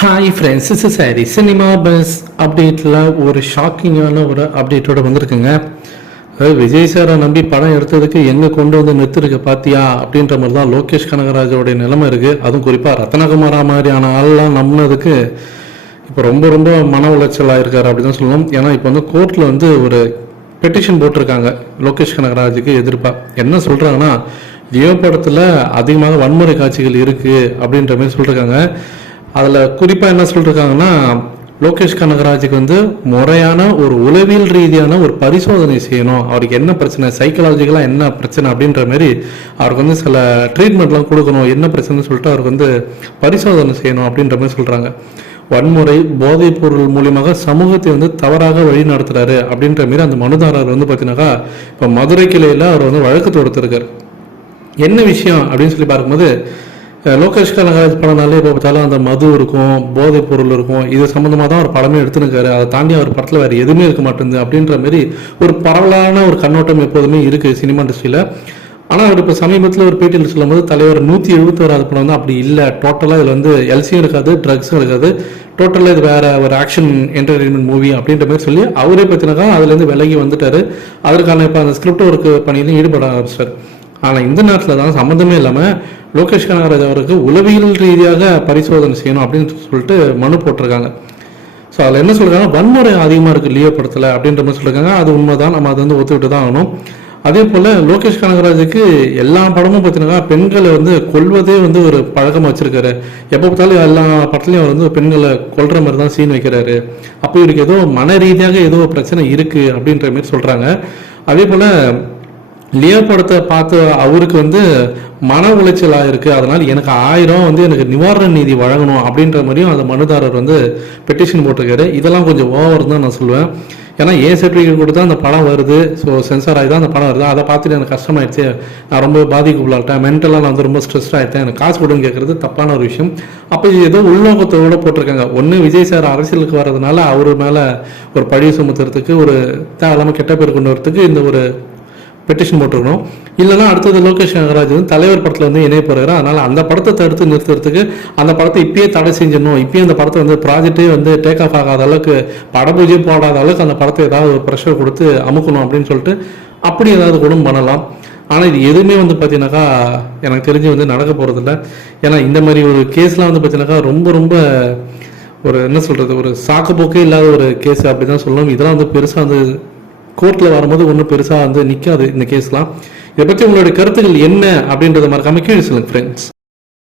Hi friends is sorry cinema buzz அப்டேட்டில் ஒரு ஷாக்கிங்கான ஒரு அப்டேட்டோட வந்திருக்குங்க. அதாவது விஜய் சாரை நம்பி படம் எடுத்ததுக்கு எங்கே கொண்டு வந்து நிறுத்திருக்கு பார்த்தியா அப்படின்ற மாதிரி தான் லோகேஷ் கனகராஜோடைய நிலைமை இருக்குது அதுவும் குறிப்பாக ரத்னகுமாரா மாதிரியான ஆள்லாம் நம்பினதுக்கு இப்போ ரொம்ப ரொம்ப மன உளைச்சலாக இருக்காரு அப்படி தான் சொல்லணும். ஏன்னா இப்போ வந்து கோர்ட்டில் வந்து ஒரு பெட்டிஷன் போட்டிருக்காங்க லோகேஷ் கனகராஜுக்கு எதிர்ப்பாக என்ன சொல்கிறாங்கன்னா லியோ படத்தில் அதிகமாக வன்முறை காட்சிகள் இருக்குது அப்படின்ற மாதிரி சொல்லியிருக்காங்க அதில் குறிப்பாக என்ன சொல்லியிருக்காங்கன்னா லோகேஷ் கனகராஜுக்கு வந்து முறையான ஒரு உளவியல் ரீதியான ஒரு பரிசோதனை செய்யணும். அவருக்கு என்ன பிரச்சனை சைக்கலாஜிக்கலாக என்ன பிரச்சனை அப்படின்ற மாதிரி அவருக்கு வந்து சில ட்ரீட்மெண்ட்லாம் கொடுக்கணும். என்ன பிரச்சனைன்னு சொல்லிட்டு அவருக்கு வந்து பரிசோதனை செய்யணும் அப்படின்ற மாதிரி சொல்கிறாங்க வன்முறை போதைப் பொருள் மூலியமாக சமூகத்தை வந்து தவறாக வழி நடத்துறாரு அப்படின்ற மாதிரி அந்த மனுதாரர் வந்து பார்த்தீங்கன்னாக்கா இப்போ மதுரை கிளையில் அவர் வந்து வழக்கு தொடுத்திருக்கார். என்ன விஷயம் அப்படின்னு சொல்லி பார்க்கும்போது லோகேஷ் கனகராஜ் படம்னாலே இப்போ பார்த்தாலும் அந்த மது இருக்கும் போதைப் பொருள் இருக்கும். இது சம்மந்தமாக தான் அவர் படமே எடுத்துனுக்காரு அதை தாண்டி அவர் படத்தில் வேறு எதுவுமே இருக்க மாட்டேங்குது அப்படின்ற மாதிரி ஒரு பரவலான ஒரு கண்ணோட்டம் எப்போதுமே இருக்குது சினிமா இண்டஸ்ட்ரியில். ஆனால் அவர் இப்போ சமீபத்தில் ஒரு பேட்டியில் சொல்லும்போது தலைவர் நூற்றி எழுபத்தோராது படம் வந்து அப்படி இல்லை. டோட்டலாக இதில் வந்து எல்சியும் இருக்காது ட்ரக்ஸும் இருக்காது. டோட்டலாக இது வேற ஒரு ஆக்ஷன் என்டர்டெயின்மெண்ட் மூவி அப்படின்ற மாதிரி சொல்லி அவரே பார்த்தினாக்கா அதுலேருந்து விலகி வந்துட்டாரு. அதற்கான இப்போ அந்த ஸ்கிரிப்ட் ஒர்க் பணியிலும் ஈடுபட ஆரம்பிச்சிட்டார். ஆனால் இந்த நேரத்தில் தான் சம்மந்தமே இல்லாமல் லோகேஷ் கனகராஜ் அவருக்கு உளவியல் ரீதியாக பரிசோதனை செய்யணும் அப்படின்னு சொல்லிட்டு மனு போட்டிருக்காங்க. ஸோ அதில் என்ன சொல்கிறாங்க வன்முறை அதிகமாக இருக்குது லியோ படத்தில் அப்படின்ற மாதிரி சொல்லியிருக்காங்க அது உண்மைதான். நம்ம அதை வந்து ஒத்துக்கிட்டு தான் ஆகணும். அதே போல் லோகேஷ் கனகராஜுக்கு எல்லா படமும் பார்த்தீங்கன்னா பெண்களை வந்து கொல்வதே வந்து ஒரு பழக்கமாக வச்சுருக்காரு. எப்போ பார்த்தாலும் எல்லா படத்துலையும் அவர் வந்து பெண்களை கொல்ற மாதிரி தான் சீன் வைக்கிறாரு. அப்போ இவருக்கு ஏதோ மன ரீதியாக ஏதோ பிரச்சனை இருக்குது அப்படின்ற மாதிரி சொல்கிறாங்க அதே போல் லியோ படத்தை பார்த்து அவருக்கு வந்து மன உளைச்சலாக இருக்குது அதனால் எனக்கு ஆயிரம் வந்து எனக்கு நிவாரண நீதி வழங்கணும் அப்படின்ற மாதிரியும் அந்த மனுதாரர் வந்து பெட்டிஷன் போட்டிருக்காரு. இதெல்லாம் கொஞ்சம் ஓவர் தான் நான் சொல்லுவேன். ஏன்னா ஏ சர்டிஃபிகேட் கொடுத்தா அந்த படம் வருது. ஸோ சென்சார் ஆகி தான் அந்த படம் வருது. அதை பார்த்துட்டு எனக்கு கஷ்டமாயிடுச்சு. நான் ரொம்ப பாதிக்குள்ளாட்டேன் மென்டலாக நான் வந்து ரொம்ப ஸ்ட்ரெஸ்ட் ஆகிட்டேன் எனக்கு காசு கொடுன்னு கேட்குறது தப்பான ஒரு விஷயம். அப்போ ஏதோ உள்நோக்கத்தோடு போட்டிருக்காங்க. ஒன்று விஜய் சார் அரசியலுக்கு வர்றதுனால அவர் மேலே ஒரு பழி சுமத்துறதுக்கு ஒரு தேவையில்லாமல் கெட்ட பேர் கொண்டு வரதுக்கு இந்த ஒரு பெட்டிஷன் போட்டிருக்கணும். இல்லைன்னா அடுத்தது லோகேஷ் கனகராஜ் வந்து தலைவர் படத்தில் வந்து இணைய போகிறாரு அதனால் அந்த படத்தை தடுத்து நிறுத்துறதுக்கு அந்த படத்தை இப்பயே தடை செஞ்சிடணும். இப்பயே அந்த படத்தை வந்து ப்ராஜெக்டே வந்து டேக் ஆஃப் ஆகாத அளவுக்கு படபூஜை போடாத அளவுக்கு அந்த படத்தை ஏதாவது ஒரு ப்ரெஷர் கொடுத்து அமுக்கணும் அப்படின்னு சொல்லிட்டு அப்படி ஏதாவது கூட பண்ணலாம். ஆனால் இது எதுவுமே வந்து பார்த்தீங்கன்னாக்கா எனக்கு தெரிஞ்சு வந்து நடக்க போகிறதில்ல ஏன்னா இந்த மாதிரி ஒரு கேஸ்லாம் வந்து பார்த்தீங்கன்னாக்கா ரொம்ப ரொம்ப ஒரு என்ன சொல்கிறது ஒரு சாக்குப்போக்கே இல்லாத ஒரு கேஸ் அப்படி தான் சொல்லணும். இதெல்லாம் வந்து பெருசாக வந்து கோர்ட்டில் வரும்போது ஒன்றும் பெருசாக வந்து நிற்காது இந்த கேஸ்லாம் இதை பற்றி உங்களுடைய கருத்துக்கள் என்ன அப்படின்றத மறக்காம கீழே சொல்லுங்க ஃப்ரெண்ட்ஸ்